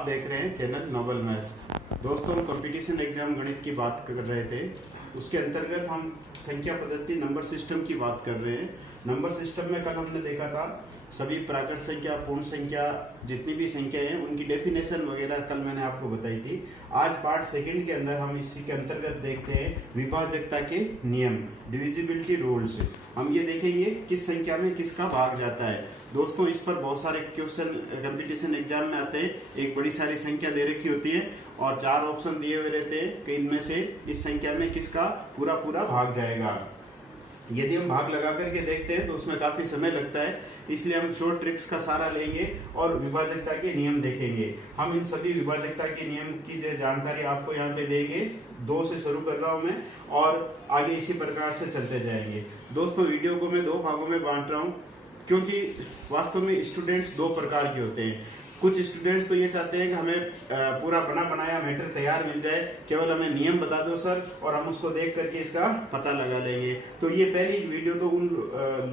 आप देख रहे हैं चैनल नोबल मैथ्स। दोस्तों, हम कंपटीशन एग्जाम गणित की बात कर रहे थे। उसके अंतर्गत हम संख्या पद्धति नंबर सिस्टम की बात कर रहे हैं। नंबर सिस्टम में कल हमने देखा था सभी प्राकृत संख्या, पूर्ण संख्या, जितनी भी संख्या हैं उनकी डेफिनेशन वगैरह कल मैंने आपको बताई थी। आज पार्ट सेकंड के अंदर हम इसी के अंतर्गत देखते हैं विभाजकता के नियम, डिविजिबिलिटी रूल्स। हम ये देखेंगे किस संख्या में किसका भाग जाता है। दोस्तों, इस पर बहुत सारे क्वेश्चन कंपटीशन एग्जाम में आते हैं। एक बड़ी सारी संख्या दे रखी होती है और 4 ऑप्शन दिए हुए रहते हैं कि इनमें से इस संख्या में किसका पूरा पूरा भाग जाएगा। यदि हम भाग लगा करके देखते हैं तो उसमें काफी समय लगता है, इसलिए हम शॉर्ट ट्रिक्स का सहारा लेंगे और विभाजकता के नियम देखेंगे। हम इन सभी विभाजकता के नियम की जो जानकारी आपको यहाँ पे देंगे। 2 से शुरू कर रहा हूँ मैं और आगे इसी प्रकार से चलते जाएंगे। दोस्तों, वीडियो को मैं 2 भागों में बांट रहा हूँ क्योंकि वास्तव में स्टूडेंट्स 2 प्रकार के होते हैं। कुछ स्टूडेंट्स तो ये चाहते हैं कि हमें पूरा बना बनाया मैटर तैयार मिल जाए, केवल हमें नियम बता दो सर और हम उसको देख करके इसका पता लगा लेंगे। तो ये पहली वीडियो तो उन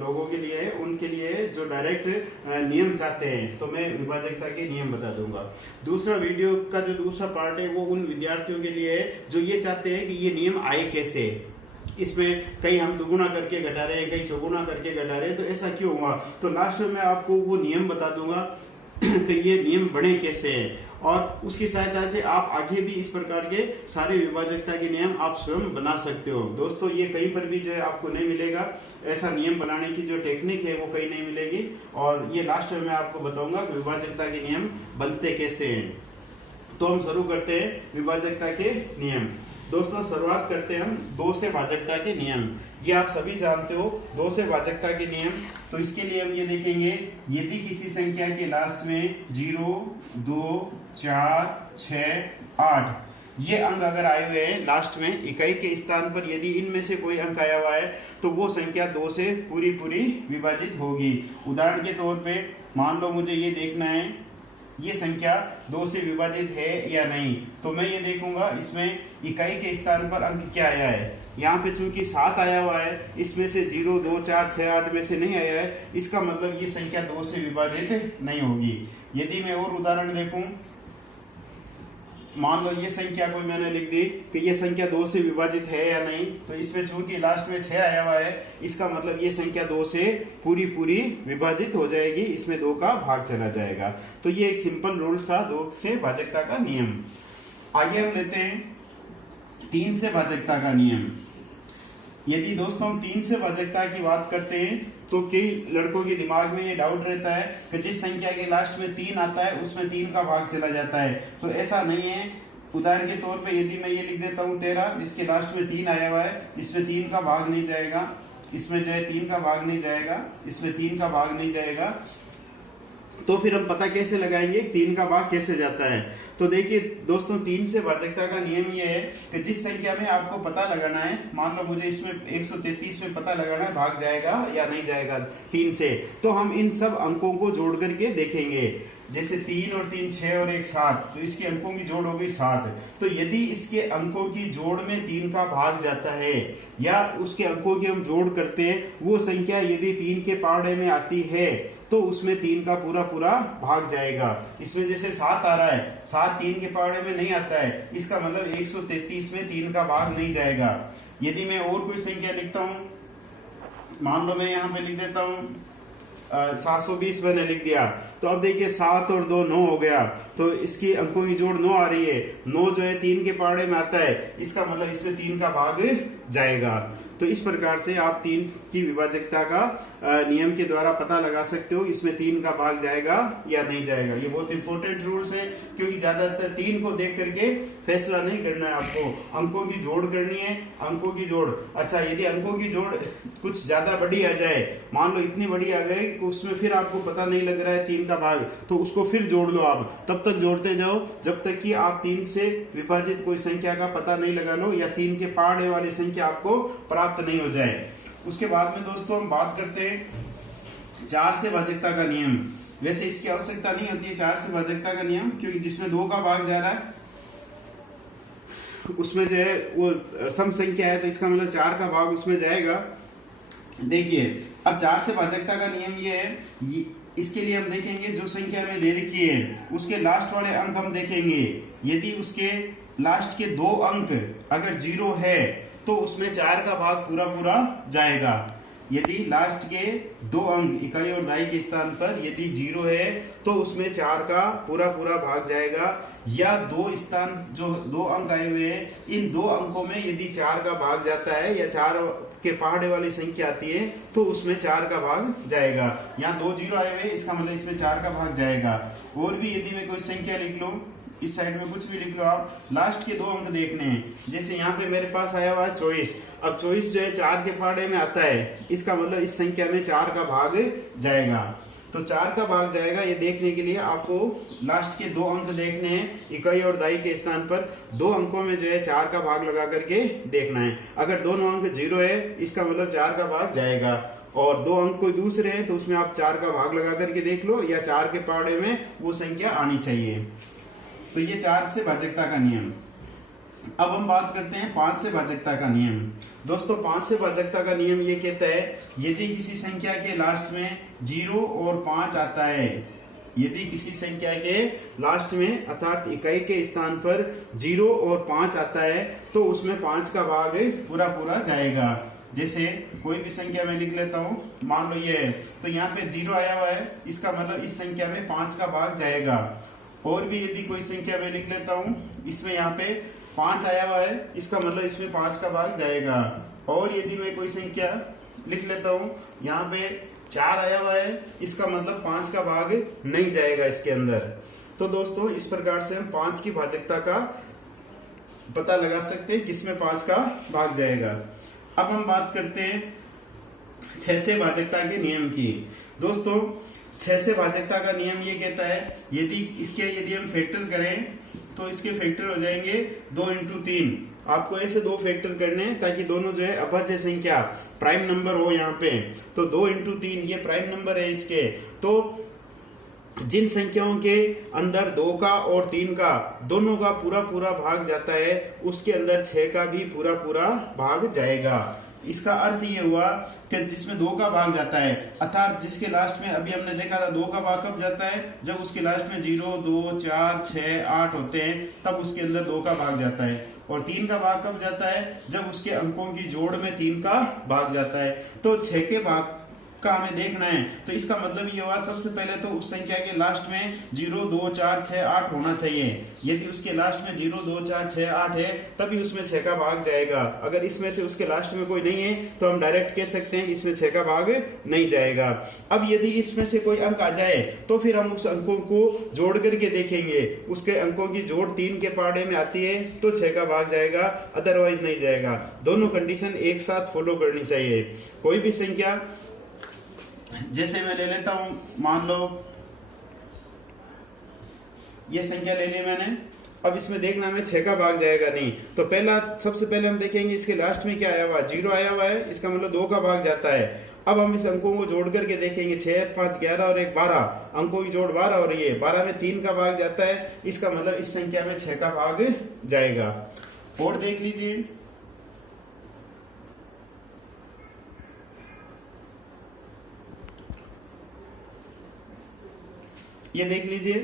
लोगों के लिए है, उनके लिए जो डायरेक्ट नियम चाहते हैं, तो मैं विभाजकता के नियम बता दूंगा। दूसरा वीडियो का जो दूसरा पार्ट है वो उन विद्यार्थियों के लिए है जो ये चाहते हैं कि ये नियम आए कैसे। इसमें कहीं हम दुगुना करके घटा रहे हैं, कहीं चौगुना करके घटा रहे हैं, तो ऐसा क्यों हुआ। तो लास्ट में मैं आपको वो नियम बता दूंगा कि ये नियम बने कैसे हैं और उसकी सहायता से आप आगे भी इस प्रकार के सारे विभाजकता के नियम आप स्वयं बना सकते हो। दोस्तों, ये कहीं पर भी जो है आपको नहीं मिलेगा। ऐसा नियम बनाने की जो टेक्निक है वो कहीं नहीं मिलेगी और ये लास्ट में मैं आपको बताऊंगा कि विभाजकता के नियम बनते कैसे हैं। तो हम शुरू करते हैं विभाजकता के नियम। दोस्तों, शुरुआत करते हैं हम 2 से भाजकता के नियम। ये आप सभी जानते हो 2 से भाजकता के नियम। तो इसके लिए हम ये देखेंगे, यदि किसी संख्या के लास्ट में 0, 2, 4, 6, 8 ये अंक अगर आए हुए हैं लास्ट में इकाई के स्थान पर, यदि इनमें से कोई अंक आया हुआ है तो वो संख्या 2 से पूरी पूरी विभाजित होगी। उदाहरण के तौर पे मान लो मुझे ये देखना है ये संख्या 2 से विभाजित है या नहीं, तो मैं ये देखूंगा इसमें इकाई के स्थान पर अंक क्या आया है। यहाँ पे चूंकि 7 आया हुआ है, इसमें से 0, 2, 4, 6, 8 में से नहीं आया है, इसका मतलब ये संख्या 2 से विभाजित नहीं होगी। यदि मैं और उदाहरण देखूं, मान लो ये संख्या कोई मैंने लिख दी कि ये संख्या 2 से विभाजित है या नहीं, तो इसमें चूंकि लास्ट में 6 आया हुआ है, इसका मतलब ये संख्या 2 से पूरी पूरी विभाजित हो जाएगी, इसमें 2 का भाग चला जाएगा। तो ये एक सिंपल रूल था 2 से भाजकता का नियम। आगे हम लेते हैं 3 से भाजकता का नियम। यदि दोस्तों हम 3 से भाजकता की बात करते हैं तो कई लड़कों के दिमाग में ये डाउट रहता है कि जिस संख्या के लास्ट में 3 आता है उसमें 3 का भाग चला जाता है। तो ऐसा नहीं है। उदाहरण के तौर पे यदि मैं ये लिख देता हूँ 13, जिसके लास्ट में 3 आया हुआ है, इसमें 3 का भाग नहीं जाएगा, इसमें जो है 3 का भाग नहीं जाएगा, इसमें 3 का भाग नहीं जाएगा, तो फिर हम पता कैसे लगाएंगे 3 का भाग कैसे जाता है। तो देखिए दोस्तों, 3 से भाजकता का नियम ये है कि जिस संख्या में आपको पता लगाना है, मान लो मुझे इसमें 133 में पता लगाना है भाग जाएगा या नहीं जाएगा 3 से, तो हम इन सब अंकों को जोड़ करके देखेंगे। जैसे 3 और 3 6 और 1 7, तो इसके अंकों की जोड़ हो गई 7। तो यदि इसके अंकों की जोड़ में 3 का भाग जाता है या उसके अंकों की हम जोड़ करते हैं, वो संख्या यदि 3 के पावड़े में आती है तो उसमें 3 का पूरा पूरा भाग जाएगा। इसमें जैसे 7 आ रहा है, 7 3 के पावड़े में नहीं आता है, इसका मतलब 133 में 3 का भाग नहीं जाएगा। यदि मैं और कोई संख्या लिखता हूं, मान लो मैं यहाँ पे लिख देता हूँ 720 मैंने लिख दिया, तो अब देखिए 7 और 2 9 हो गया, तो इसकी अंकों की जोड़ 9 आ रही है। 9 जो है 3 के पावड़े में आता है, इसका मतलब इसमें 3 का भाग जाएगा। तो इस प्रकार से आप 3 की विभाजकता का नियम के द्वारा पता लगा सकते हो इसमें 3 का भाग जाएगा या नहीं जाएगा। ये बहुत इंपॉर्टेंट रूल्स है क्योंकि ज्यादातर 3 को देख करके फैसला नहीं करना है आपको, अंकों की जोड़ करनी है। अंकों की जोड़, अच्छा यदि अंकों की जोड़ कुछ ज्यादा बड़ी आ जाए, मान लो इतनी बड़ी आ गई कि उसमें फिर आपको पता नहीं लग रहा है 3 का भाग, तो उसको फिर जोड़ लो आप। तब तक जोड़ते जाओ जब तक कि आप 3 से विभाजित कोई संख्या का पता नहीं लगा लो या 3 के पावड़े वाली संख्या आपको प्राप्त नहीं हो जाए। उसके बाद में दोस्तों हम बात करते हैं 4 से भाजकता का नियम। वैसे इसकी आवश्यकता नहीं होती है 4 से भाजकता का नियम, क्योंकि जिसमें 2 का भाग जा रहा है उसमें जो है वो सम संख्या है, तो इसका मतलब 4 का भाग उसमें जाएगा। देखिए अब 4 से भाजकता का नियम ये है, इसके लिए हम देखेंगे जो संख्या में दे रखी है उसके लास्ट वाले अंक हम देखेंगे। यदि उसके लास्ट के 2 अंक अगर 0 है तो उसमें 4 का भाग पूरा पूरा जाएगा। यदि लास्ट के 2 अंक इकाई और दहाई के स्थान पर यदि 0 है तो उसमें 4 का पूरा पूरा भाग जाएगा। या 2 स्थान जो 2 अंक आए हुए हैं इन 2 अंकों में यदि 4 का भाग जाता है या 4 के पहाड़े वाली संख्या आती है तो उसमें 4 का भाग जाएगा। यहाँ 2 0 आए हुए इसका मतलब इसमें 4 का भाग जाएगा। और भी यदि मैं कोई संख्या लिख लूं, इस साइड में कुछ भी लिख लो आप, लास्ट के 2 अंक देखने हैं। जैसे यहाँ पे मेरे पास आया हुआ है 24। अब 24 जो है 4 के पहाड़े में आता है, इसका मतलब इस संख्या में 4 का भाग जाएगा। तो 4 का भाग जाएगा ये देखने के लिए आपको लास्ट के 2 अंक देखने हैं। इकाई और दहाई के स्थान पर 2 अंकों में जो है 4 का भाग लगा करके देखना है। अगर दोनों अंक 0 है इसका मतलब 4 का भाग जाएगा, और 2 अंक कोई दूसरे हैं तो उसमें आप 4 का भाग लगा करके देख लो, या 4 के पहाड़े में वो संख्या आनी चाहिए। तो ये 4 से भाजकता का नियम। अब हम बात करते हैं 5 से भाजकता का नियम। दोस्तों 5 से भाजकता का नियम ये कहता है यदि किसी संख्या के लास्ट में 0 और 5 आता है, यदि किसी संख्या के लास्ट में अर्थात इकाई के स्थान पर 0 और 5 आता है तो उसमें 5 का भाग पूरा पूरा जाएगा। जैसे कोई भी संख्या मैं लिख लेता हूं, मान लो ये है, तो यहाँ पे 0 आया हुआ है, इसका मतलब इस संख्या में 5 का भाग जाएगा। और भी यदि कोई संख्या मैं लिख लेता हूं, इसमें यहाँ पे 5 आया हुआ है, इसका मतलब इसमें 5 का भाग जाएगा। और यदि मैं कोई संख्या लिख लेता हूं, यहाँ पे 4 आया हुआ है, इसका मतलब 5 का भाग नहीं जाएगा इसके अंदर। तो दोस्तों इस प्रकार से हम 5 की भाजकता का पता लगा सकते हैं किसमें 5 का भाग जाएगा। अब हम बात करते हैं 6 से भाजकता के नियम की। दोस्तों 6 से भाजकता का नियम ये कहता है यदि हम फैक्टर करें तो इसके फैक्टर हो जाएंगे 2 × 3। आपको ऐसे 2 फैक्टर करने हैं ताकि दोनों जो है अभाज्य संख्या प्राइम नंबर हो यहाँ पे। तो 2 × 3 ये प्राइम नंबर है इसके। तो जिन संख्याओं के अंदर 2 का और 3 का दोनों का पूरा पूरा भाग जाता है उसके अंदर 6 का भी पूरा पूरा भाग जाएगा। इसका अर्थ ये हुआ कि जिसमें 2 का भाग जाता है, अर्थात जिसके लास्ट में अभी हमने देखा था 2 का भाग कब जाता है, जब उसके लास्ट में 0, 2, 4, 6, 8 होते हैं तब उसके अंदर 2 का भाग जाता है। और 3 का भाग कब जाता है, जब उसके अंकों की जोड़ में 3 का भाग जाता है। तो 6 के भाग का हमें देखना है। तो इसका मतलब ये हुआ सबसे पहले तो उस संख्या के लास्ट में 0, 2, 4, 6, 8 होना चाहिए। यदि उसके लास्ट में 0, 2, 4, 6, 8 है तभी उसमें 6 का भाग जाएगा। अगर इसमें से उसके लास्ट में कोई नहीं है तो हम डायरेक्ट कह सकते हैं कि इसमें 6 का भाग नहीं जाएगा। अब यदि इसमें से कोई अंक आ जाए तो फिर हम उस अंकों को जोड़ करके देखेंगे। उसके अंकों की जोड़ 3 के पहाड़े में आती है तो 6 का भाग जाएगा, अदरवाइज नहीं जाएगा। दोनों कंडीशन एक साथ फॉलो करनी चाहिए। कोई भी संख्या जैसे मैं ले लेता हूं, मान लो ये संख्या ले ली मैंने। अब इसमें देखना हमें 6 का भाग जाएगा नहीं। तो सबसे पहले हम देखेंगे इसके लास्ट में क्या आया हुआ, 0 आया हुआ है, इसका मतलब 2 का भाग जाता है। अब हम इस अंकों को जोड़ करके देखेंगे, 6, 5, 11 और 1, 12 अंकों की जोड़ 12 हो रही है। 12 में 3 का भाग जाता है, इसका मतलब इस संख्या में 6 का भाग जाएगा। और देख लीजिए ये देख लीजिए,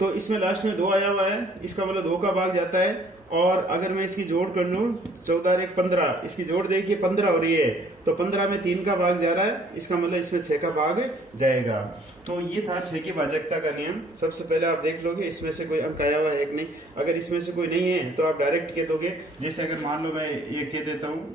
तो इसमें लास्ट में 2 आया हुआ है, इसका मतलब 2 का भाग जाता है। और अगर मैं इसकी जोड़ कर लूं 14 और 1 15, इसकी जोड़ देखिए 15 हो रही है, तो 15 में 3 का भाग जा रहा है, इसका मतलब इसमें 6 का भाग जाएगा। तो ये था 6 की भाजकता का नियम। सबसे पहले आप देख लोगे इसमें से कोई अंक आया हुआ है कि नहीं। अगर इसमें से कोई नहीं है तो आप डायरेक्ट कह दोगे। जैसे अगर मान लो मैं ये कह देता हूँ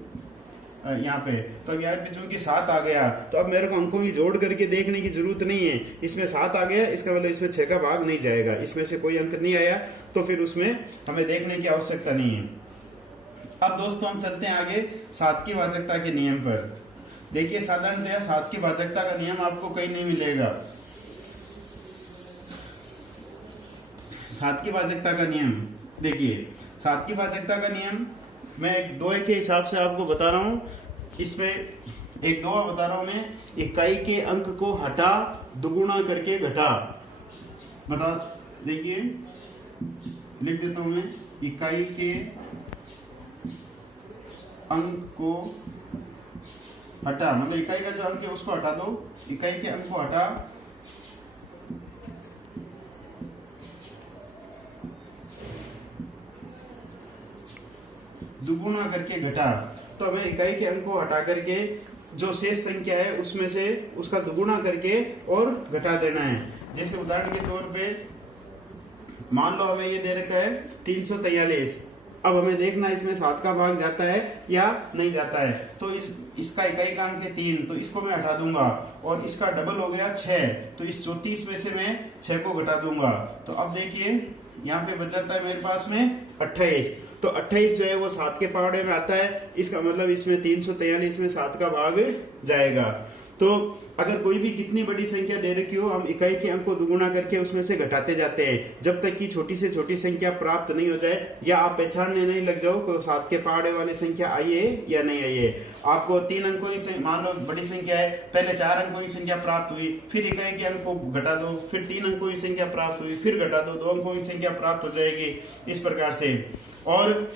यहाँ पे, तो अब यहाँ पे चूंकि 7 आ गया तो अब मेरे को अंकों की जोड़ करके देखने की जरूरत नहीं है। इसमें 7 आ गया, इसका मतलब इसमें 6 का भाग नहीं जाएगा। इसमें से कोई अंक नहीं आया तो फिर उसमें हमें देखने की आवश्यकता नहीं है। अब दोस्तों हम चलते हैं आगे 7 की भाजकता के नियम पर। देखिए साधारणतया 7 की भाजकता का नियम आपको कहीं नहीं मिलेगा। 7 की भाजकता का नियम देखिए, 7 की भाजकता का नियम मैं 2 के हिसाब से आपको बता रहा हूं। इसमें 1 2 बता रहा हूं मैं। इकाई के अंक को हटा दुगुना करके घटा, बता देखिए लिख देता हूं मैं। इकाई के अंक को हटा, मतलब इकाई का जो अंक है उसको हटा दो। इकाई के अंक को हटा दुगुना करके घटा, तो हमें इकाई के अंक को हटा करके जो शेष संख्या है उसमें से उसका दुगुना करके और घटा देना है। जैसे उदाहरण के तौर पे मान लो हमें ये दे रखा है 343। अब हमें देखना इसमें 7 का भाग जाता है या नहीं जाता है। तो इसका इकाई का अंक है 3, तो इसको मैं हटा दूंगा और इसका डबल हो गया 6, तो इस 34 में से मैं 6 को घटा दूंगा। तो अब देखिए यहाँ पे बच जाता है मेरे पास में 28। तो 28 जो है वो 7 के पहाड़े में आता है, इसका मतलब इसमें 343 में 7 का भाग जाएगा। तो अगर कोई भी कितनी बड़ी संख्या दे रखी हो, हम इकाई के अंक को दुगुना करके उसमें से घटाते जाते हैं जब तक कि छोटी से छोटी संख्या प्राप्त नहीं हो जाए, या आप पहचानने नहीं लग जाओ कि 7 के पहाड़े वाली संख्या आई है या नहीं आई है। आपको 3 अंकों की, मान लो बड़ी संख्या है, पहले 4 अंकों की संख्या प्राप्त हुई, फिर इकाई के अंक को घटा दो, फिर 3 अंकों की संख्या प्राप्त हुई, फिर घटा दो, 2 अंकों की संख्या प्राप्त हो जाएगी, इस प्रकार से। और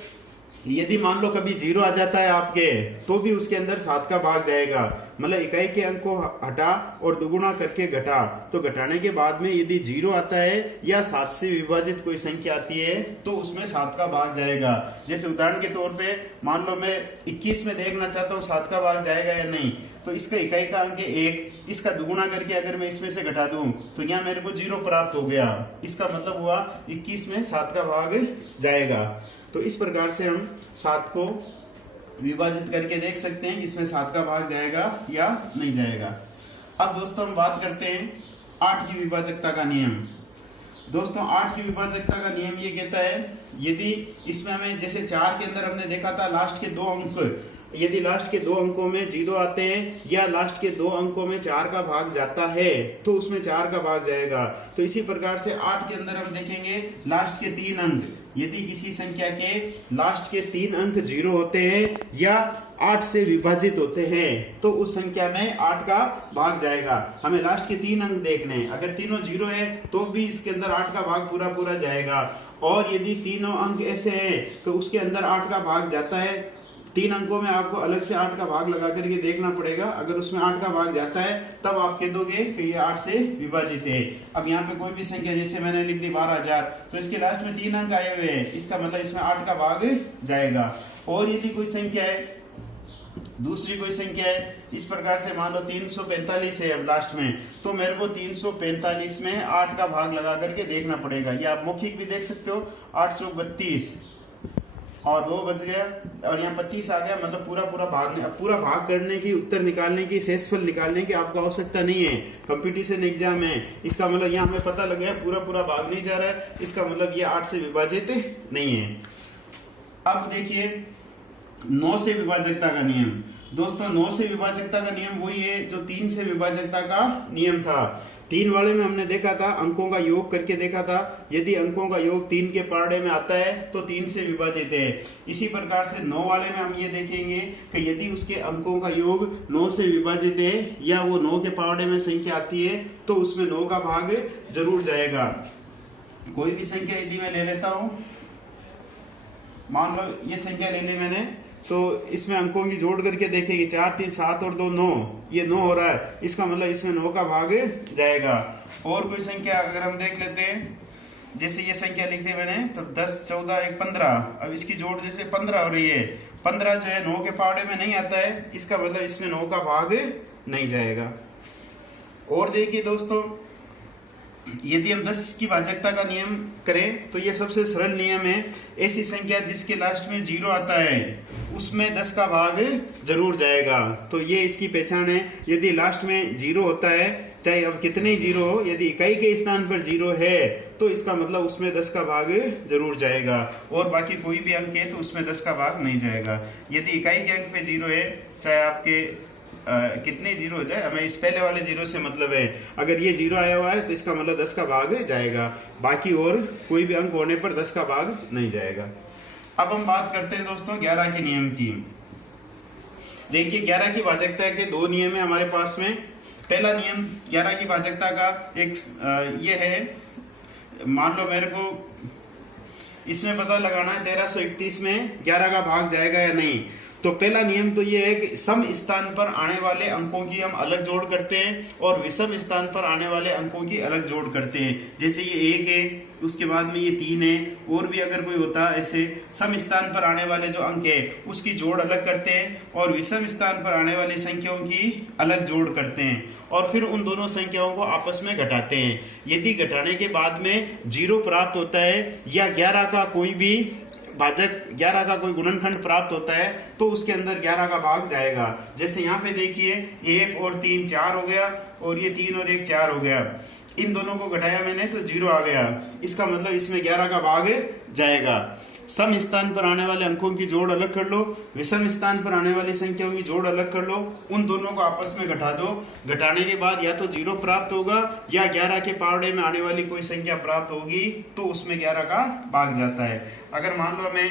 यदि मान लो कभी 0 आ जाता है आपके, तो भी उसके अंदर 7 का भाग जाएगा। मतलब इकाई के अंक को हटा और दुगुना करके घटा, तो घटाने के बाद में यदि 0 आता है या 7 से विभाजित कोई संख्या आती है तो उसमें 7 का भाग जाएगा। जैसे उदाहरण के तौर पे मान लो मैं 21 में देखना चाहता हूँ 7 का भाग जाएगा या नहीं, तो इसका इकाई का अंक है 1, इसका दुगुना करके अगर मैं इसमें से घटा दूं तो यहाँ मेरे को 0 प्राप्त हो गया। इसका मतलब हुआ 21 में 7 का भाग जाएगा। तो इस प्रकार से हम 7 को विभाजित करके देख सकते हैं इसमें 7 का भाग जाएगा या नहीं जाएगा। अब दोस्तों हम बात करते हैं 8 की विभाजकता का नियम। दोस्तों 8 की विभाजकता का नियम ये कहता है, यदि इसमें हमें जैसे 4 के अंदर हमने देखा था लास्ट के 2 अंक, यदि लास्ट के 2 अंकों में 0 आते हैं या लास्ट के 2 अंकों में 4 का भाग जाता है तो उसमें 4 का भाग जाएगा। तो इसी प्रकार से 8 के अंदर हम देखेंगे लास्ट के 3 अंक, यदि किसी संख्या के लास्ट के 3 अंक 0 होते हैं या 8 से विभाजित होते हैं तो उस संख्या में 8 का भाग जाएगा। हमें लास्ट के 3 अंक देखने हैं, अगर तीनों 0 है तो भी इसके अंदर 8 का भाग पूरा पूरा जाएगा। और यदि तीनों अंक ऐसे हैं तो उसके अंदर 8 का भाग जाता है। 3 अंकों में आपको अलग से 8 का भाग लगा करके देखना पड़ेगा, अगर उसमें 8 का भाग जाता है तब आप कह दोगे कि ये 8 से विभाजित है। अब यहाँ पे कोई भी संख्या जैसे मैंने लिख दी 12,000, तो इसके लास्ट में 3 अंक आए हुए हैं, इसका मतलब इसमें 8 का भाग जाएगा। और यदि कोई संख्या है, दूसरी कोई संख्या है, इस प्रकार से मान लो 345 है अब लास्ट में, तो मेरे को 345 में 8 का भाग लगा करके देखना पड़ेगा। या आप मौखिक भी देख सकते हो, 8 चौक 32 और 2 बच गया और यहाँ 25 आ गया। मतलब पूरा भाग करने की, उत्तर निकालने की, शेषफल निकालने की आपको आवश्यकता नहीं है। कंपटीशन एग्जाम है, इसका मतलब यहाँ हमें पता लग गया पूरा भाग नहीं जा रहा है, इसका मतलब ये 8 से विभाजित नहीं है। अब देखिए 9 से विभाजकता का नियम। दोस्तों 9 से विभाजकता का नियम वही है जो 3 से विभाजकता का नियम था। 3 वाले में हमने देखा था, अंकों का योग करके देखा था, यदि अंकों का योग 3 के पहाड़े में आता है तो 3 से विभाजित है। इसी प्रकार से 9 वाले में हम ये देखेंगे कि यदि उसके अंकों का योग 9 से विभाजित है या वो 9 के पहाड़े में संख्या आती है तो उसमें 9 का भाग जरूर जाएगा। कोई भी संख्या यदि मैं ले लेता हूं, मान लो ये संख्या ले ली मैंने, तो इसमें अंकों की जोड़ करके देखेंगे 4 3 7 और 2 9, ये 9 हो रहा है, इसका मतलब इसमें 9 का भाग जाएगा। और कोई संख्या अगर हम देख लेते हैं, जैसे ये संख्या लिख दी मैंने, तो 10 14 1 15, अब इसकी जोड़ जैसे 15 हो रही है, 15 जो है 9 के पहाड़े में नहीं आता है, इसका मतलब इसमें 9 का भाग नहीं जाएगा। और देखिए दोस्तों, यदि हम 10 की भाजकता का नियम करें तो ये सबसे सरल नियम है। ऐसी संख्या जिसके लास्ट में 0 आता है उसमें 10 का भाग जरूर जाएगा। तो ये इसकी पहचान है। यदि लास्ट में 0 होता है, चाहे अब कितने ही 0 हो, यदि इकाई के स्थान पर 0 है तो इसका मतलब उसमें 10 का भाग जरूर जाएगा। और बाकी कोई भी अंक है तो उसमें 10 का भाग नहीं जाएगा। यदि इकाई के अंक पे 0 है, चाहे आपके कितने 0 हो जाए, हमें इस पहले वाले 0 से मतलब है, अगर ये 0 आया हुआ है तो इसका मतलब 10 का भाग जाएगा। बाकी और कोई भी अंक होने पर 10 का भाग नहीं जाएगा। अब हम बात करते हैं दोस्तों 11 के नियम की। देखिए 11 की भाजकता के 2 नियम है हमारे पास में। पहला नियम 11 की भाजकता का एक ये है, मान लो मेरे को इसमें पता लगाना है 1331 में 11 का भाग जाएगा या नहीं। तो पहला नियम तो ये है कि सम स्थान पर आने वाले अंकों की हम अलग जोड़ करते हैं और विषम स्थान पर आने वाले अंकों की अलग जोड़ करते हैं। जैसे ये 1 है, उसके बाद में ये 3 है, और भी अगर कोई होता है ऐसे सम स्थान पर आने वाले जो अंक है उसकी जोड़ अलग करते हैं और विषम स्थान पर आने वाली संख्याओं की अलग जोड़ करते हैं और फिर उन दोनों संख्याओं को आपस में घटाते हैं। यदि घटाने के बाद में 0 प्राप्त होता है या 11 का कोई भी भाजक 11 का कोई गुणनखंड प्राप्त होता है तो उसके अंदर 11 का भाग जाएगा। जैसे यहाँ पे देखिए 1 और 3 4 हो गया और ये 3 और 1 4 हो गया, इन दोनों को घटाया मैंने तो 0 आ गया, इसका मतलब इसमें 11 का भाग जाएगा। सम स्थान पर आने वाले अंकों की जोड़ अलग कर लो, विषम स्थान पर आने वाली संख्याओं की जोड़ अलग कर लो, उन दोनों को आपस में घटा दो। घटाने के बाद या तो 0 प्राप्त होगा या 11 के पावड़े में आने वाली कोई संख्या प्राप्त होगी तो उसमें 11 का भाग जाता है। अगर मान लो मैं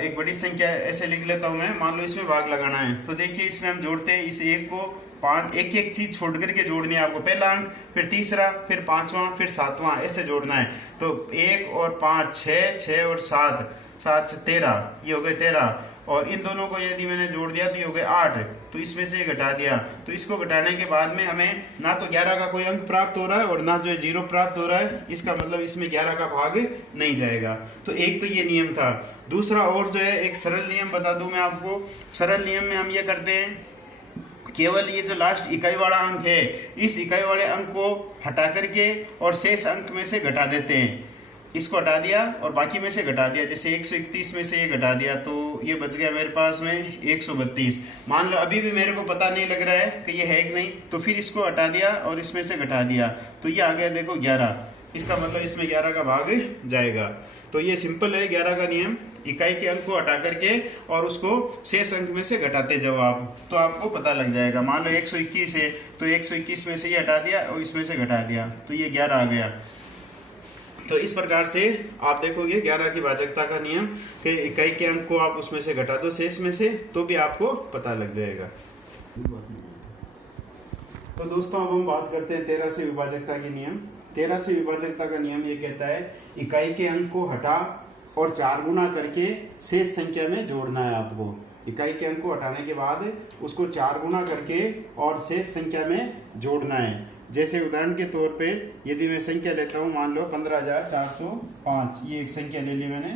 एक बड़ी संख्या ऐसे लिख लेता हूं मैं, मान लो इसमें भाग लगाना है तो देखिए इसमें हम जोड़ते हैं, इस 1 को 5 एक एक चीज छोड़ करके जोड़नी है आपको। पहला अंक, फिर तीसरा, फिर पांचवा, फिर सातवां, ऐसे जोड़ना है। तो 1 और 5 6, 6 और 7, 7 से 13, ये हो गए 13 और इन दोनों को यदि मैंने जोड़ दिया तो ये हो गए 8, तो इसमें से घटा दिया। तो इसको घटाने के बाद में हमें ना तो 11 का कोई अंक प्राप्त हो रहा है और ना जो है 0 प्राप्त हो रहा है, इसका मतलब इसमें 11 का भाग नहीं जाएगा। तो एक तो ये नियम था। दूसरा और जो है एक सरल नियम बता दूं मैं आपको। सरल नियम में हम ये करते हैं, केवल ये जो लास्ट इकाई वाला अंक है इस इकाई वाले अंक को हटा करके और शेष अंक में से घटा देते हैं। इसको हटा दिया और बाकी में से घटा दिया, जैसे 131 में से ये घटा दिया तो ये बच गया मेरे पास में 132। मान लो अभी भी मेरे को पता नहीं लग रहा है कि ये है कि नहीं, तो फिर इसको हटा दिया और इसमें से घटा दिया तो ये आ गया देखो 11, इसका मतलब इसमें 11 का भाग जाएगा। तो ये सिंपल है 11 का नियम, इकाई के अंक को हटा करके और उसको शेष अंक में से घटाते जाओ आप, तो आपको पता लग जाएगा। मान लो 121 है तो 121 में से ये हटा दिया और इसमें से घटा दिया तो ये 11 आ गया। तो इस प्रकार से आप देखोगे 11 की भाजकता का नियम कि इकाई के अंक को आप उसमें से घटा दो शेष में से, तो भी आपको पता लग जाएगा। तो दोस्तों अब हम बात करते हैं 13 से विभाजकता के नियम। 13 से विभाजकता का नियम ये कहता है इकाई के अंक को हटा और 4 गुना करके शेष संख्या में जोड़ना है आपको। इकाई के अंक को हटाने के बाद उसको 4 गुना करके और शेष संख्या में जोड़ना है। जैसे उदाहरण के तौर पे यदि मैं संख्या लेता हूँ, मान लो 15,405, ये एक संख्या ले ली मैंने।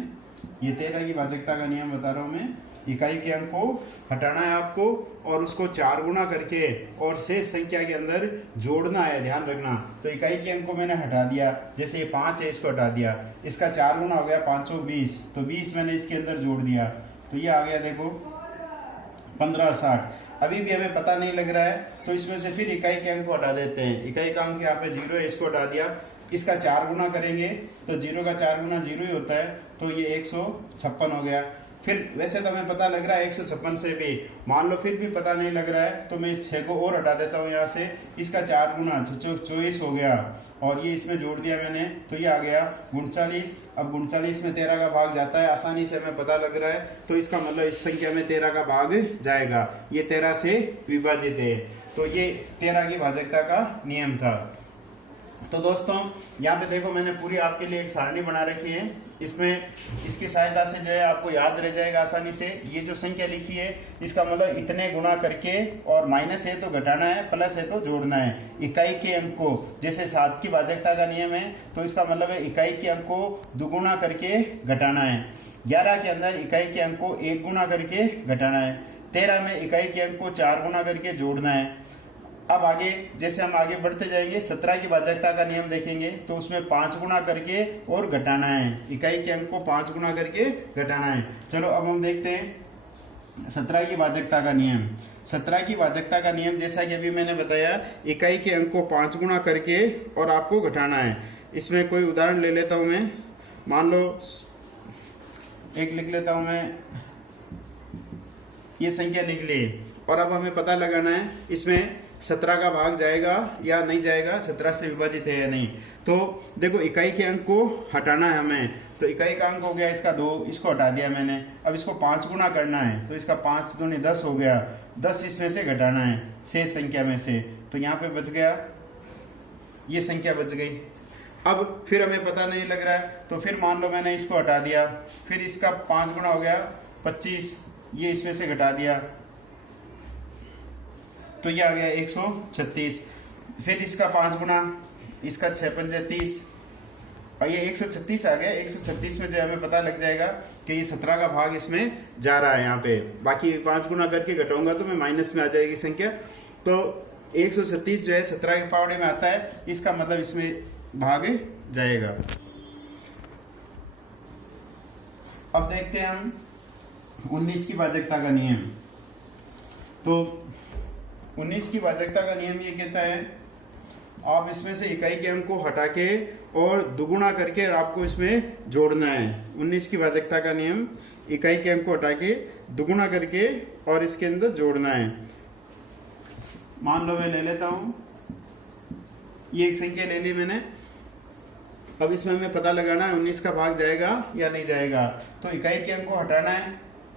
ये 13 की भाजकता का नियम बता रहा हूँ मैं। इकाई के अंक को हटाना है आपको और उसको 4 गुना करके और शेष संख्या के अंदर जोड़ना है, ध्यान रखना। तो इकाई के अंक को मैंने हटा दिया, जैसे ये 5 है इसको हटा दिया, इसका 4 गुना हो गया 5 20, तो 20 मैंने इसके अंदर जोड़ दिया तो ये आ गया देखो 1560। अभी भी हमें पता नहीं लग रहा है तो इसमें से फिर इकाई के अंक को हटा देते हैं। इकाई का अंक यहाँ पे 0 है, इसको हटा दिया, इसका 4 गुना करेंगे तो 0 का 4 गुना 0 ही होता है, तो ये 156 हो गया। फिर वैसे तो हमें पता लग रहा है 156 से भी, मान लो फिर भी पता नहीं लग रहा है तो मैं इस 6 को और हटा देता हूँ यहाँ से, इसका 4 गुना 24 हो गया और ये इसमें जोड़ दिया मैंने तो ये आ गया 39। अब 39 में 13 का भाग जाता है, आसानी से हमें पता लग रहा है, तो इसका मतलब इस संख्या में 13 का भाग जाएगा। ये 13 से विभाजित है, तो ये 13 की भाजकता का नियम था। तो दोस्तों यहाँ पे देखो मैंने पूरी आपके लिए एक सारणी बना रखी है, इसमें इसकी सहायता से जो है आपको याद रह जाएगा आसानी से। ये जो संख्या लिखी है इसका मतलब इतने गुना करके और माइनस है तो घटाना है, प्लस है तो जोड़ना है। इकाई के अंक को, जैसे 7 की भाजकता का नियम है तो इसका मतलब है इकाई के अंक को दुगुना करके घटाना है। 11 के अंदर इकाई के अंक को 1 गुना करके घटाना है। 13 में इकाई के अंक को 4 गुना करके जोड़ना है। अब आगे जैसे हम आगे बढ़ते जाएंगे 17 की भाजकता का नियम देखेंगे तो उसमें 5 गुना करके और घटाना है, इकाई के अंक को 5 गुना करके घटाना है। चलो अब हम देखते हैं 17 की भाजकता का नियम। 17 की भाजकता का नियम जैसा कि अभी मैंने बताया, इकाई के अंक को 5 गुना करके और आपको घटाना है। इसमें कोई उदाहरण ले लेता हूं मैं, मान लो एक लिख लेता हूं मैं, ये संख्या लिख ली और अब हमें पता लगाना है इसमें 17 का भाग जाएगा या नहीं जाएगा, 17 से विभाजित है या नहीं। तो देखो इकाई के अंक को हटाना है हमें, तो इकाई का अंक हो गया इसका 2, इसको हटा दिया मैंने। अब इसको 5 गुना करना है तो इसका 5 दूनी 10 हो गया, 10 इसमें से घटाना है शेष संख्या में से, तो यहाँ पे बच गया, ये संख्या बच गई। अब फिर हमें पता नहीं लग रहा है तो फिर मान लो मैंने इसको हटा दिया, फिर इसका 5 गुना हो गया 25, ये इसमें से घटा दिया तो ये आ गया 136। फिर इसका 5 गुना, इसका 6 पंजे 30 और ये 136 आ गया। 136 में जो हमें पता लग जाएगा कि ये 17 का भाग इसमें जा रहा है यहाँ पे। बाकी 5 गुना करके घटाऊंगा तो मैं माइनस में आ जाएगी संख्या। तो 136 जो है 17 के पावड़े में आता है, इसका मतलब इसमें भाग जाएगा। अब देखते हैं हम 19 की भाजकता का नियम। तो 19 की भाजकता का नियम ये कहता है आप इसमें से इकाई के अंक को हटा के और दुगुना करके आपको इसमें जोड़ना है। 19 की भाजकता का नियम, इकाई के अंक को हटा के दुगुना करके और इसके अंदर जोड़ना है। मान लो मैं ले लेता हूं, ये एक संख्या ले ली मैंने। अब इसमें हमें पता लगाना है 19 का भाग जाएगा या नहीं जाएगा। तो इकाई के अंक को हटाना है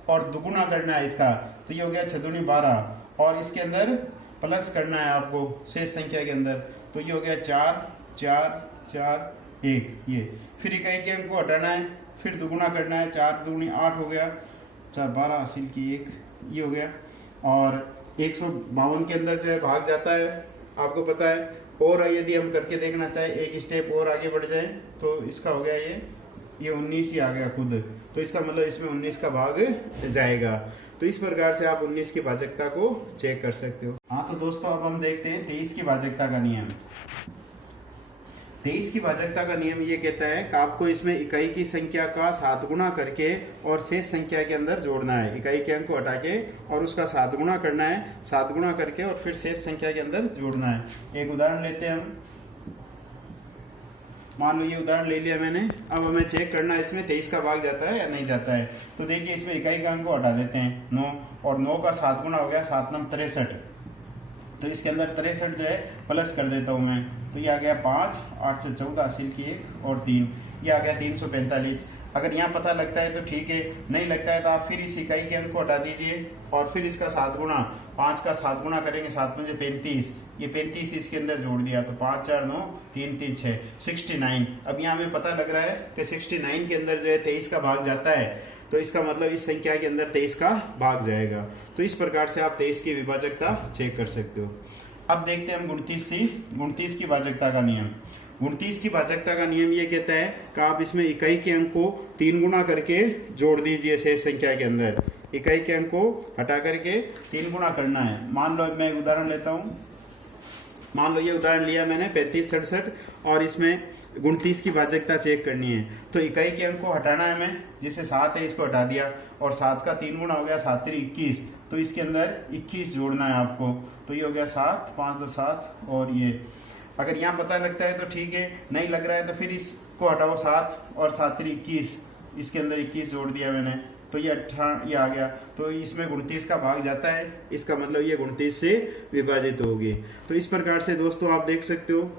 और दुगुना करना है इसका, तो ये हो गया 6 दूनी 12 और इसके अंदर प्लस करना है आपको शेष संख्या के अंदर, तो ये हो गया 4 4 4 1 ये। फिर इकाई के अंक को हटाना है, फिर दुगुना करना है, 4 दूनी 8 हो गया, 4 12 हासिल की 1 ये हो गया। और 152 के अंदर जो है भाग जाता है, आपको पता है। और यदि हम करके देखना चाहें, एक स्टेप और आगे बढ़ जाए, तो इसका हो गया ये 19 ही आ गया खुद। तो इसका मतलब इसमें 19 का भाग जाएगा। तो इस प्रकार से आप 19 की भाजकता को चेक कर सकते हो। हाँ तो दोस्तों अब हम देखते हैं 23 की भाजकता का नियम। 23 की भाजकता का नियम ये कहता है कि आपको इसमें इकाई की संख्या का 7 गुना करके और शेष संख्या के अंदर जोड़ना है। इकाई के अंक को हटा के और उसका 7 गुना करना है, 7 गुना करके और फिर शेष संख्या के अंदर जोड़ना है। एक उदाहरण लेते हैं हम। मान लो ये उदाहरण ले लिया मैंने। अब हमें चेक करना है इसमें 23 का भाग जाता है या नहीं जाता है। तो देखिए इसमें इकाई का अंक को हटा देते हैं 9 और 9 का 7 गुना हो गया 7 9 63। तो इसके अंदर 63 जो है प्लस कर देता हूँ मैं, तो ये आ गया 5 8 से 14 हासिल की 1 और 3, ये आ गया 345। अगर यहाँ पता लगता है तो ठीक है, नहीं लगता है तो आप फिर इस इकाई के अंक को हटा दीजिए और फिर इसका 7 गुना, 5 का 7 गुना करेंगे 7 में से 35, ये 35 इसके अंदर जोड़ दिया तो 5 4 9 3 3 6 69। अब यहाँ हमें पता लग रहा है कि 69 के अंदर जो है 23 का भाग जाता है, तो इसका मतलब इस संख्या के अंदर 23 का भाग जाएगा। तो इस प्रकार से आप 23 की विभाजकता चेक कर सकते हो। अब देखते हैं हम 29 की भाजकता का नियम। 29 की भाजकता का नियम ये कहता है कि आप इसमें इकाई के अंक को 3 गुना करके जोड़ दीजिए शेष संख्या के अंदर। इकाई के अंक को हटा करके 3 गुना करना है। मान लो मैं एक उदाहरण लेता हूँ। मान लो ये उदाहरण लिया मैंने 35 67 और इसमें 29 की भाजकता चेक करनी है। तो इकाई के अंक को हटाना है हमें, जैसे 7 है इसको हटा दिया और 7 का 3 गुना हो गया 7 3 21, तो इसके अंदर 21 जोड़ना है आपको। तो ये हो गया 7 5 2 7 और ये। अगर यहाँ पता लगता है तो ठीक है, नहीं लग रहा है तो फिर इसको हटाओ 7 और 7 3 21, इसके अंदर 21 जोड़ दिया मैंने, तो ये 18 ये आ गया। तो इसमें 29 का भाग जाता है, इसका मतलब ये 29 से विभाजित होगी। तो इस प्रकार से दोस्तों आप देख सकते हो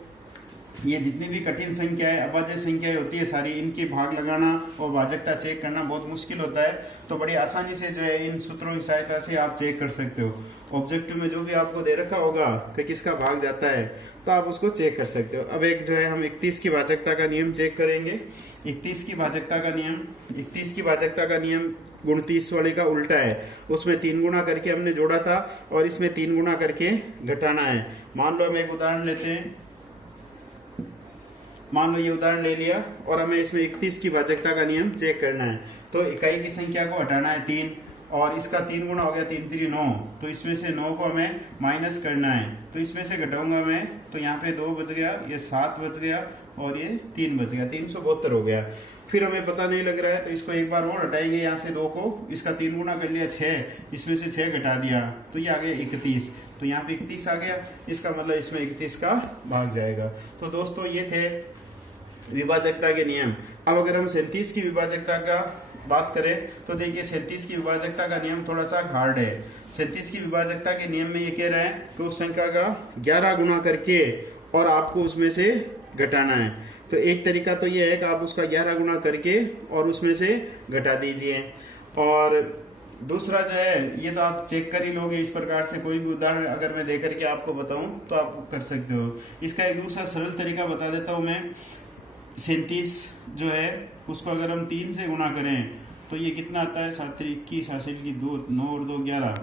ये जितनी भी कठिन संख्याएं, अभाज्य संख्याएं होती है सारी, इनकी भाग लगाना और भाजकता चेक करना बहुत मुश्किल होता है। तो बड़ी आसानी से जो है इन सूत्रों की सहायता से आप चेक कर सकते हो। ऑब्जेक्टिव में जो भी आपको दे रखा होगा कि किसका भाग जाता है, तो आप उसको चेक कर सकते हो। अब एक जो है हम 31 की भाजकता का नियम चेक करेंगे। 31 की भाजकता का नियम 29 वाले का उल्टा है। उसमें 3 गुना करके हमने जोड़ा था और इसमें 3 गुना करके घटाना है। मान लो हम एक उदाहरण लेते हैं। मान लो ये उदाहरण ले लिया और हमें इसमें 31 की भाजकता का नियम चेक करना है। तो इकाई की संख्या को हटाना है 3 और इसका 3 गुना हो गया 3 3 9, तो इसमें से 9 को हमें माइनस करना है। तो इसमें से घटाऊंगा मैं, तो यहाँ पे 2 बच गया, ये 7 बच गया और ये 3 बच गया, 372 हो गया। फिर हमें पता नहीं लग रहा है तो इसको एक बार और हटाएंगे यहाँ से 2 को, इसका 3 गुना कर लिया 6, इसमें से 6 घटा दिया तो ये आ गया 31, तो यहाँ पे 31 आ गया, इसका मतलब इसमें 31 का भाग जाएगा। तो दोस्तों ये थे विभाजकता के नियम। अब अगर हम 37 की विभाजकता का बात करें तो देखिए 37 की विभाजकता का नियम थोड़ा सा हार्ड है। 37 की विभाजकता के नियम में ये कह रहा है कि उस संख्या का 11 गुना करके और आपको उसमें से घटाना है। तो एक तरीका तो ये है कि आप उसका 11 गुना करके और उसमें से घटा दीजिए, और दूसरा जो है ये तो आप चेक कर ही लोगे इस प्रकार से। कोई भी उदाहरण अगर मैं देकर के आपको बताऊं तो आप कर सकते हो। इसका एक दूसरा सरल तरीका बता देता हूं मैं। 37 जो है उसको अगर हम 3 से गुना करें तो ये कितना आता है 7 21 हासिल की 2 9 और 2 11।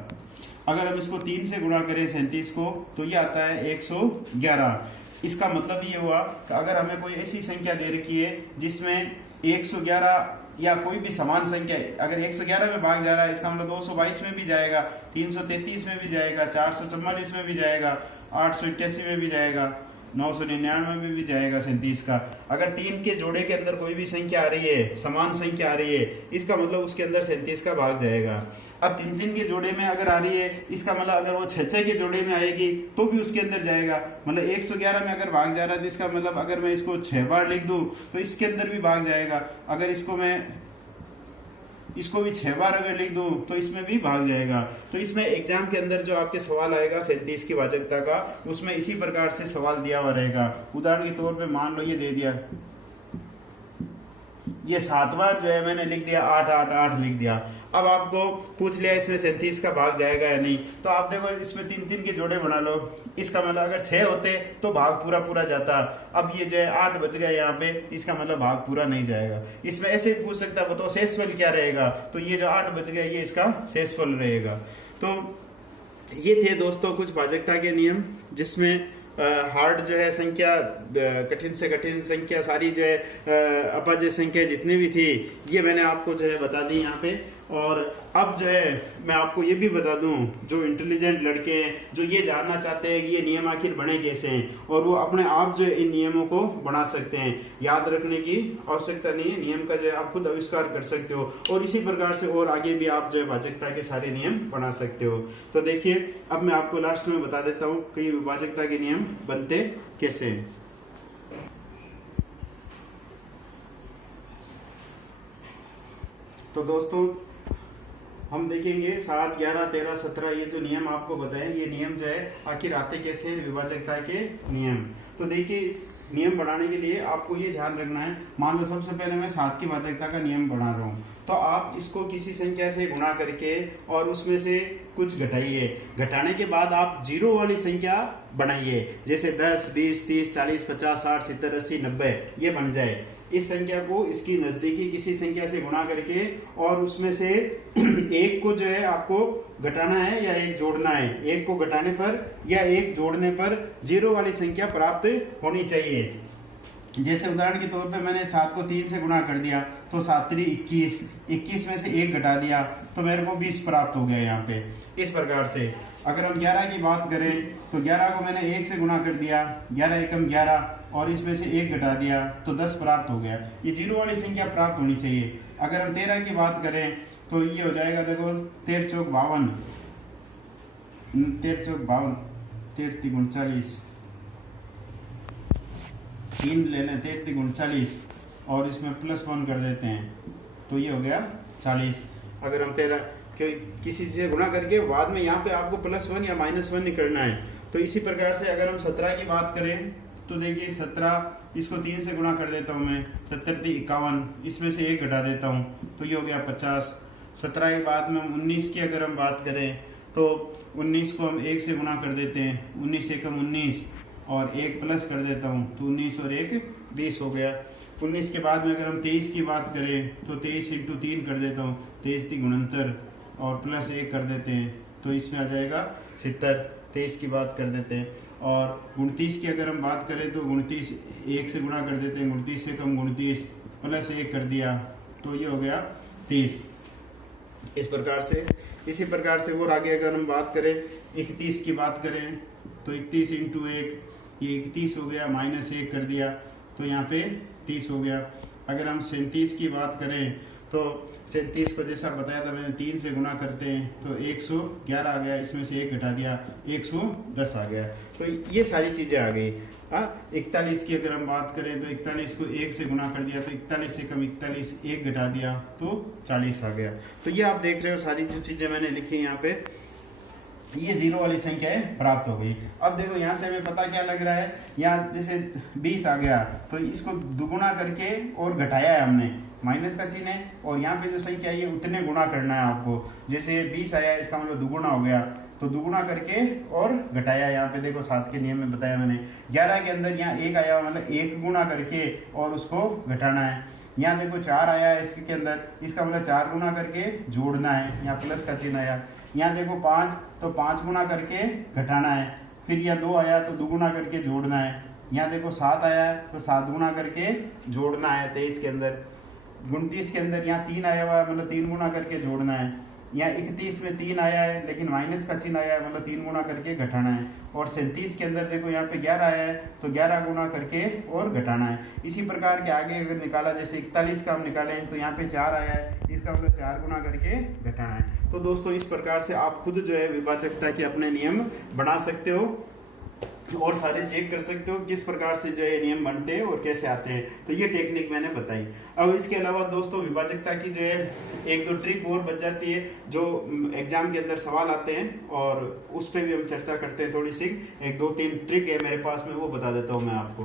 अगर हम इसको 3 से गुणा करें 37 को तो ये आता है 111। इसका मतलब ये हुआ कि अगर हमें कोई ऐसी संख्या दे रखी है जिसमें 111 या कोई भी समान संख्या अगर 111 में भाग जा रहा है, इसका मतलब 222 में भी जाएगा, 333 में भी जाएगा, 444 में भी जाएगा, 888 में भी जाएगा, 999 में भी जाएगा 37 का। अगर 3 के जोड़े के अंदर कोई भी संख्या आ रही है, समान संख्या आ रही है, इसका मतलब उसके अंदर 37 का भाग जाएगा। अब 3 के जोड़े में अगर आ रही है, इसका मतलब अगर वो 6 के जोड़े में आएगी तो भी उसके अंदर जाएगा। मतलब 111 में अगर भाग जा रहा है तो इसका मतलब अगर मैं इसको 6 बार लिख दूं तो इसके अंदर भी भाग जाएगा। अगर इसको भी 6 बार अगर लिख दूं तो इसमें भी भाग जाएगा। तो इसमें एग्जाम के अंदर जो आपके सवाल आएगा 37 की वाचकता का, उसमें इसी प्रकार से सवाल दिया हुआ रहेगा। उदाहरण के तौर पे मान लो ये दे दिया, ये 7 बार जो है मैंने लिख दिया 8 8 8 लिख दिया। अब आपको पूछ लिया इसमें 37 का भाग जाएगा या नहीं, तो आप देखो इसमें 3 के जोड़े बना लो। इसका मतलब अगर 6 होते तो भाग पूरा पूरा जाता। अब ये जो है 8 बच गए यहाँ पे, इसका मतलब भाग पूरा नहीं जाएगा। इसमें ऐसे पूछ सकता है तो शेषफल क्या रहेगा, तो ये जो 8 बच गए ये इसका शेषफल रहेगा। तो ये थे दोस्तों कुछ भाजकता के नियम, जिसमें हार्ड जो है संख्या, कठिन से कठिन संख्या, सारी जो है अपाज्य संख्या जितनी भी थी ये मैंने आपको जो है बता दी यहाँ पे। और अब जो है मैं आपको ये भी बता दूं, जो इंटेलिजेंट लड़के हैं जो ये जानना चाहते हैं कि ये नियम आखिर बने कैसे हैं, और वो अपने आप जो है इन नियमों को बना सकते हैं। याद रखने की आवश्यकता नहीं है, नियम का जो है आप खुद आविष्कार कर सकते हो, और इसी प्रकार से और आगे भी आप जो है भाजकता के सारे नियम बना सकते हो। तो देखिए अब मैं आपको लास्ट में बता देता हूँ कि भाजकता के नियम बनते कैसे हैं। तो दोस्तों हम देखेंगे 7 11 13 17 ये जो नियम आपको बताए, ये नियम जो है आखिर आते कैसे हैं, विभाजकता के नियम। तो देखिए इस नियम बनाने के लिए आपको ये ध्यान रखना है, मान लो सबसे पहले मैं 7 की भाजकता का नियम बना रहा हूँ, तो आप इसको किसी संख्या से गुणा करके और उसमें से कुछ घटाइए। घटाने के बाद आप जीरो वाली संख्या बनाइए, जैसे 10 20 30 40 50 60 70 80 90 ये बन जाए। इस संख्या को इसकी नजदीकी किसी संख्या से गुणा करके और उसमें से एक को जो है आपको घटाना है या एक जोड़ना है। एक को घटाने पर या एक जोड़ने पर जीरो वाली संख्या प्राप्त होनी चाहिए। जैसे उदाहरण के तौर पे मैंने 7 को 3 से गुणा कर दिया तो 7 3 21, 21 में से एक घटा दिया तो मेरे को 20 प्राप्त हो गया यहाँ पे। इस प्रकार से अगर हम 11 की बात करें तो 11 को मैंने 1 से गुणा कर दिया, 11 एकम 11, और इसमें से एक घटा दिया तो 10 प्राप्त हो गया। ये जीरो वाली संख्या प्राप्त होनी चाहिए। अगर हम 13 की बात करें तो ये हो जाएगा, देखो 13 चौक 52, 13 चौक 52, 13 3 39, 3 ले लें, 13 3 39 और इसमें +1 कर देते हैं तो ये हो गया 40। अगर हम 13 किसी से गुणा करके बाद में यहाँ पे आपको +1 या -1 नहीं करना है। तो इसी प्रकार से अगर हम 17 की बात करें तो देखिए 17, इसको 3 से गुणा कर देता हूँ मैं, 70 3 51, इसमें से एक घटा देता हूँ तो ये हो गया 50। 17 के बाद में 19 की अगर हम बात करें तो 19 को हम 1 से गुणा कर देते हैं, 19 एकम 19 और 1 प्लस कर देता हूँ तो 19 और 1 20 हो गया। 19 के बाद में अगर हम 23 की बात करें तो 23 × 3 कर देता हूँ, 23 3 69 और +1 कर देते हैं तो इसमें आ जाएगा 70। 23 की बात कर देते हैं। और 29 की अगर हम बात करें तो 29 1 से गुणा कर देते हैं, 29 से कम 29 +1 कर दिया तो ये हो गया 30। इस प्रकार से इसी प्रकार से और आगे अगर हम बात करें 31 की बात करें तो 31 × 1 ये 31 हो गया, -1 कर दिया तो यहाँ पे 30 हो गया। अगर हम 37 की बात करें तो 37 को जैसा बताया था मैंने 3 से गुणा करते हैं तो 111 आ गया, इसमें से एक घटा दिया 110 आ गया। तो ये सारी चीज़ें आ गई। 41 की अगर हम बात करें तो 41 को 1 से गुणा कर दिया तो 41 से कम 41, एक घटा दिया तो 40 आ गया। तो ये आप देख रहे हो सारी जो चीज़ें मैंने लिखी यहाँ पे, ये जीरो वाली संख्याएं प्राप्त हो गई। अब देखो यहाँ से हमें पता क्या लग रहा है, यहाँ जैसे 20 आ गया तो इसको दुगुना करके और घटाया है हमने, माइनस का चिन्ह है, और यहाँ पे जो संख्या है उतने गुणा करना है आपको। जैसे 20 आया इसका मतलब दुगुना हो गया तो दुगुना करके और घटाया। यहाँ पे देखो 7 के नियम में बताया मैंने। 11 के अंदर यहाँ 1 आया मतलब 1 गुणा करके और उसको घटाना है। यहाँ देखो 4 आया है इसके अंदर, इसका मतलब 4 गुना करके जोड़ना है, यहाँ प्लस का चिन्ह आया। यहाँ देखो 5, तो 5 गुना करके घटाना है। फिर यहाँ 2 आया तो 2 गुना करके जोड़ना है। यहाँ देखो 7 आया है तो 7 गुना करके जोड़ना है 23 के अंदर। 29 के अंदर यहाँ 3 आया हुआ है, मतलब 3 गुना करके जोड़ना है। यहाँ 31 में 3 आया है लेकिन माइनस का चिन्ह आया है, मतलब 3 गुना करके घटाना है। और 37 के अंदर देखो यहाँ पे 11 आया है तो 11 गुना करके और घटाना है। इसी प्रकार के आगे अगर निकाला, जैसे 41 का हम निकालें तो यहाँ पे 4 आया है, इसका मतलब 4 गुना करके घटाना है। तो दोस्तों इस प्रकार से आप खुद जो है विभाजकता के अपने नियम बना सकते हो और सारे चेक कर सकते हो किस प्रकार से जो है नियम बनते हैं और कैसे आते हैं। तो ये टेक्निक मैंने बताई। अब इसके अलावा दोस्तों विभाजकता की जो है एक दो ट्रिक और बच जाती है जो एग्जाम के अंदर सवाल आते हैं, और उस पर भी हम चर्चा करते हैं थोड़ी सी। एक दो तीन ट्रिक है मेरे पास में, वो बता देता हूँ मैं आपको।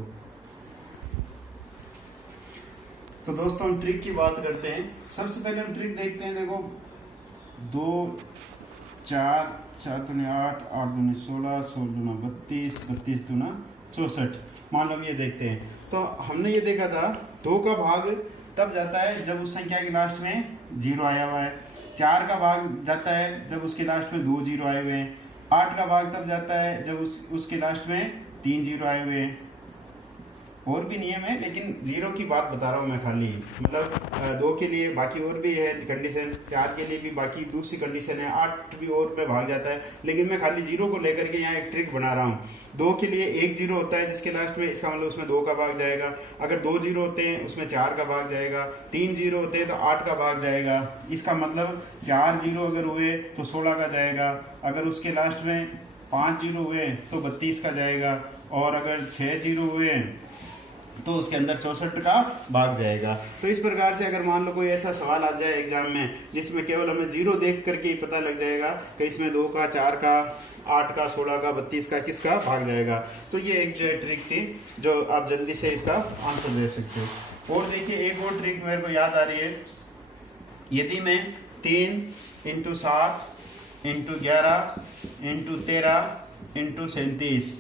तो दोस्तों हम ट्रिक की बात करते हैं। सबसे पहले हम ट्रिक देखते हैं। देखो 2 4 4 दूनी 8 8 दूनी 16 16 दूना 32 32 दूना 64। मान लो ये देखते हैं। तो हमने ये देखा था 2 का भाग तब जाता है जब उस संख्या के लास्ट में 0 आया हुआ है। 4 का भाग जाता है जब उसके लास्ट में 2 0 आए हुए हैं। 8 का भाग तब जाता है जब उसके लास्ट में 3 0 आए हुए हैं। और भी नियम है लेकिन 0 की बात बता रहा हूँ मैं खाली, मतलब 2 के लिए बाकी और भी है कंडीशन, 4 के लिए भी बाकी दूसरी कंडीशन है, 8 भी और पे भाग जाता है, लेकिन मैं खाली 0 को लेकर के यहाँ एक ट्रिक बना रहा हूँ। 2 के लिए 1 0 होता है जिसके लास्ट में, इसका मतलब उसमें 2 का भाग जाएगा। अगर 2 0 होते हैं उसमें 4 का भाग जाएगा। 3 0 होते हैं तो 8 का भाग जाएगा। इसका मतलब 4 0 अगर हुए तो 16 का जाएगा। अगर उसके लास्ट में 5 0 हुए तो 32 का जाएगा। और अगर 6 0 हुए तो उसके अंदर 64 का भाग जाएगा। तो इस प्रकार से अगर मान लो कोई ऐसा सवाल आ जाए एग्जाम में जिसमें केवल हमें 0 देख करके ही पता लग जाएगा कि इसमें 2 का 4 का 8 का 16 का 32 का किसका भाग जाएगा, तो ये एक जो ट्रिक थी जो आप जल्दी से इसका आंसर दे सकते हो। और देखिए एक और ट्रिक मेरे को याद आ रही है। यदि मैं 3 × 7 × 11 × 13 × 37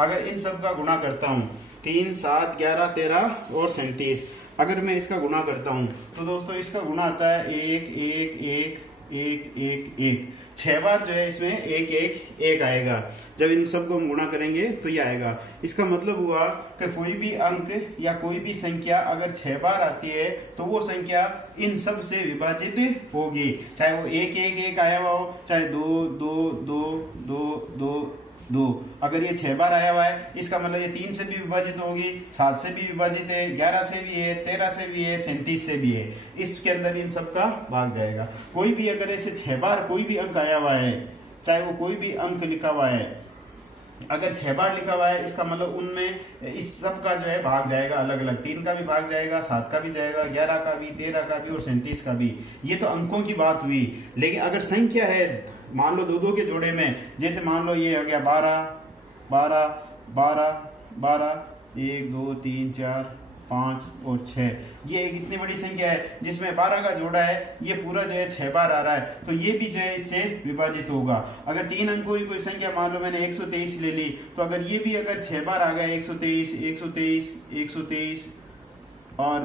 अगर इन सब का गुणा करता हूँ, 3 7 11 13 और 37, अगर मैं इसका गुणा करता हूँ तो दोस्तों इसका गुणा आता है 1 1 1 1 1 1। 6 बार जो है इसमें 1 1 1 आएगा। जब इन सबको हम गुणा करेंगे तो ये आएगा। इसका मतलब हुआ कि कोई भी अंक या कोई भी संख्या अगर 6 बार आती है तो वो संख्या इन सब से विभाजित होगी, चाहे वो 1 1 1 आया हुआ हो, चाहे 2 2 2 2 2 2। अगर ये 6 बार आया हुआ है इसका मतलब ये 3 से भी विभाजित होगी, 7 से भी विभाजित है, 11 से भी है, 13 से भी है, 37 से भी है। इसके अंदर इन सब का भाग जाएगा। कोई भी अगर ऐसे 6 बार कोई भी अंक आया हुआ है, चाहे वो कोई भी अंक लिखा हुआ है, अगर 6 बार लिखा हुआ है इसका मतलब उनमें इस सब का जो है भाग जाएगा अलग अलग। 3 का भी भाग जाएगा, 7 का भी जाएगा, 11 का भी, 13 का भी और 37 का भी। ये तो अंकों की बात हुई। लेकिन अगर संख्या है, मान लो 2 2 के जोड़े में, जैसे मान लो ये हो गया 12 12 12 12 1 2 3 4 5 और 6, ये एक इतनी बड़ी संख्या है जिसमें 12 का जोड़ा है, ये पूरा जो है 6 बार आ रहा है, तो ये भी जो है इससे विभाजित होगा। अगर 3 अंकों की कोई संख्या, मान लो मैंने 123 ले ली, तो अगर ये भी अगर 6 बार आ गया 123 123 123 और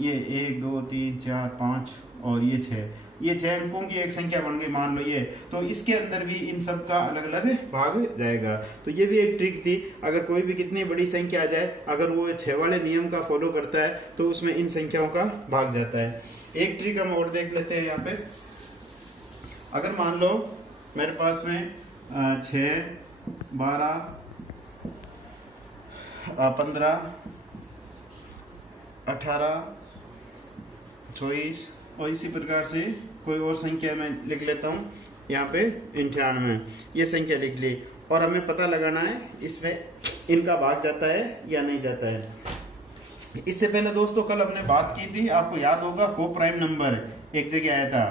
ये 1 2 3 4 5 और ये 6, ये 6 अंकों की एक संख्या बन गई मान लो ये, तो इसके अंदर भी इन सब का अलग अलग भाग जाएगा। तो ये भी एक ट्रिक थी। अगर कोई भी कितनी बड़ी संख्या आ जाए, अगर वो 6 वाले नियम का फॉलो करता है तो उसमें इन संख्याओं का भाग जाता है। एक ट्रिक हम और देख लेते हैं यहाँ पे। अगर मान लो मेरे पास में 6 12 15 18 24 और इसी प्रकार से कोई और संख्या मैं लिख लेता हूँ यहाँ पे 98, ये संख्या लिख ली, और हमें पता लगाना है इसमें इनका भाग जाता है या नहीं जाता है। इससे पहले दोस्तों कल हमने बात की थी, आपको याद होगा, को प्राइम नंबर एक जगह आया था,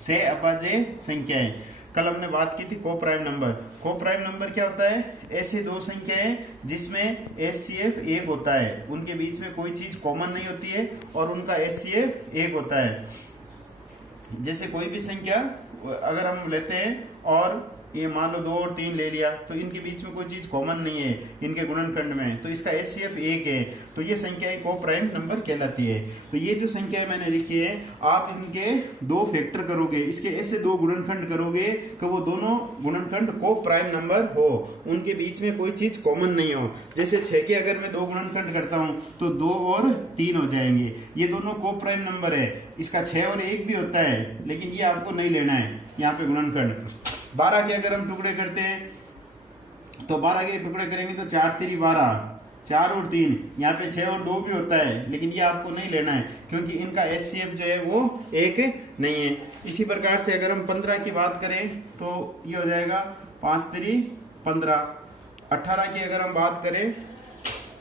से अभाज्य संख्याएं। कल हमने बात की थी को प्राइम नंबर। को प्राइम नंबर क्या होता है? ऐसे दो संख्याएं जिसमें HCF 1 होता है, उनके बीच में कोई चीज कॉमन नहीं होती है और उनका HCF 1 होता है। जैसे कोई भी संख्या अगर हम लेते हैं और ये मान लो 2 और 3 ले लिया, तो इनके बीच में कोई चीज कॉमन नहीं है इनके गुणनखंड में, तो इसका HCF 1 है, तो ये संख्याएं को प्राइम नंबर कहलाती है। तो ये जो संख्याएं मैंने लिखी है, आप इनके 2 फैक्टर करोगे, इसके ऐसे 2 गुणनखंड करोगे कि वो दोनों गुणनखंड को प्राइम नंबर हो, उनके बीच में कोई चीज कॉमन नहीं हो। जैसे 6 के अगर मैं 2 गुणनखंड करता हूं तो 2 और 3 हो जाएंगे, ये दोनों को प्राइम नंबर है। इसका 6 और 1 भी होता है, लेकिन ये आपको नहीं लेना है यहाँ पे गुणनखंड। 12 के अगर हम टुकड़े करते हैं तो 12 के टुकड़े करेंगे तो 4 3 12, 4 और 3, यहाँ पे 6 और 2 भी होता है, लेकिन ये आपको नहीं लेना है क्योंकि इनका HCF जो है वो 1 नहीं है। इसी प्रकार से अगर हम 15 की बात करें तो ये हो जाएगा 5 3 15। 18 की अगर हम बात करें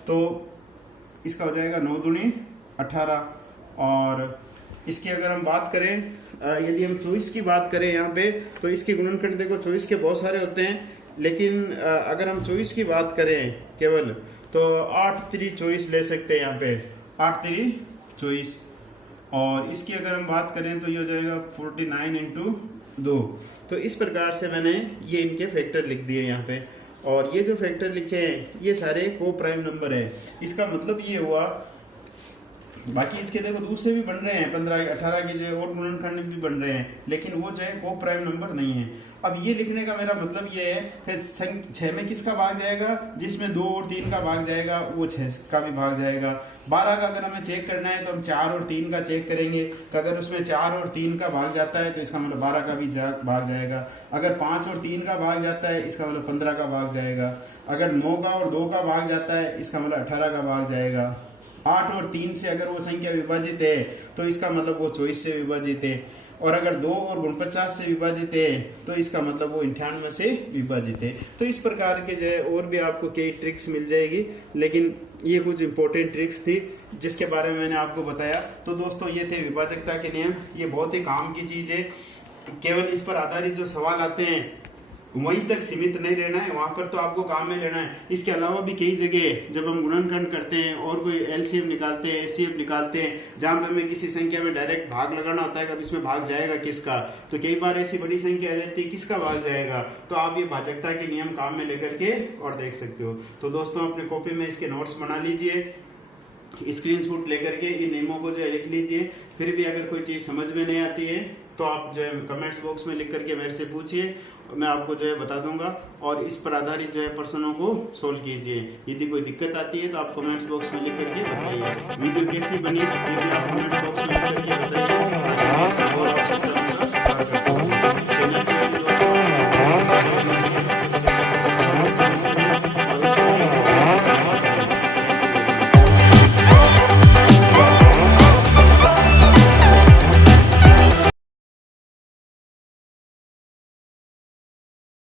तो इसका हो जाएगा 9 दूनी 18। और इसकी अगर हम बात करें, यदि हम 24 की बात करें यहाँ पे, तो इसके गुणनखंड देखो 24 के बहुत सारे होते हैं, लेकिन अगर हम 24 की बात करें केवल तो 8 3 24 ले सकते हैं यहाँ पे, 8 3 24। और इसकी अगर हम बात करें तो ये हो जाएगा 49 इंटू 2। तो इस प्रकार से मैंने ये इनके फैक्टर लिख दिए यहाँ पे, और ये जो फैक्टर लिखे हैं ये सारे को प्राइम नंबर है। इसका मतलब ये हुआ, बाकी इसके देखो दूसरे भी बन रहे हैं 15 18 के जो और गुणनखंड भी बन रहे हैं, लेकिन वो जो है को प्राइम नंबर नहीं है। अब ये लिखने का मेरा मतलब ये है कि 6 में किसका भाग जाएगा, जिसमें 2 और 3 का भाग जाएगा वो 6 का भी भाग जाएगा। 12 का अगर हमें चेक करना है तो हम 4 और 3 का चेक करेंगे, तो अगर उसमें 4 और 3 का भाग जाता है तो इसका मतलब 12 का भी भाग जाएगा। अगर 5 और 3 का भाग जाता है इसका मतलब 15 का भाग जाएगा। अगर 9 का और 2 का भाग जाता है इसका मतलब 18 का भाग जाएगा। 8 और 3 से अगर वो संख्या विभाजित है तो इसका मतलब वो 24 से विभाजित है। और अगर 2 और 49 से विभाजित है तो इसका मतलब वो 98 से विभाजित है। तो इस प्रकार के जो है और भी आपको कई ट्रिक्स मिल जाएगी, लेकिन ये कुछ इंपॉर्टेंट ट्रिक्स थी जिसके बारे में मैंने आपको बताया। तो दोस्तों ये थे विभाजकता के नियम, ये बहुत ही काम की चीज है। केवल इस पर आधारित जो सवाल आते हैं वहीं तक सीमित नहीं रहना है, वहां पर तो आपको काम में लेना है। इसके अलावा भी कई जगह जब हम गुणनखंड करते हैं और कोई LCM निकालते हैं, HCF निकालते हैं, जहां पे हमें किसी संख्या में डायरेक्ट भाग लगाना होता है कि अब इसमें भाग जाएगा किसका, तो कई बार ऐसी बड़ी संख्या आ जाती है किसका भाग जाएगा, तो आप ये भाजकता के नियम काम में लेकर के और देख सकते हो। तो दोस्तों अपने कॉपी में इसके नोट्स बना लीजिए, स्क्रीनशॉट लेकर के इन नियमों को जो है लिख लीजिए। फिर भी अगर कोई चीज समझ में नहीं आती है तो आप जो है कमेंट्स बॉक्स में लिख करके मेरे से पूछिए, मैं आपको जो है बता दूंगा, और इस पर आधारित जो है प्रश्नों को सोल्व कीजिए। यदि कोई दिक्कत आती है तो आप कमेंट्स बॉक्स में लिख करके बताइए। वीडियो कैसी बनी ये भी आप कमेंट बॉक्स में लिख करके बताइए, ताकि मैं इसको और आवश्यकता अनुसार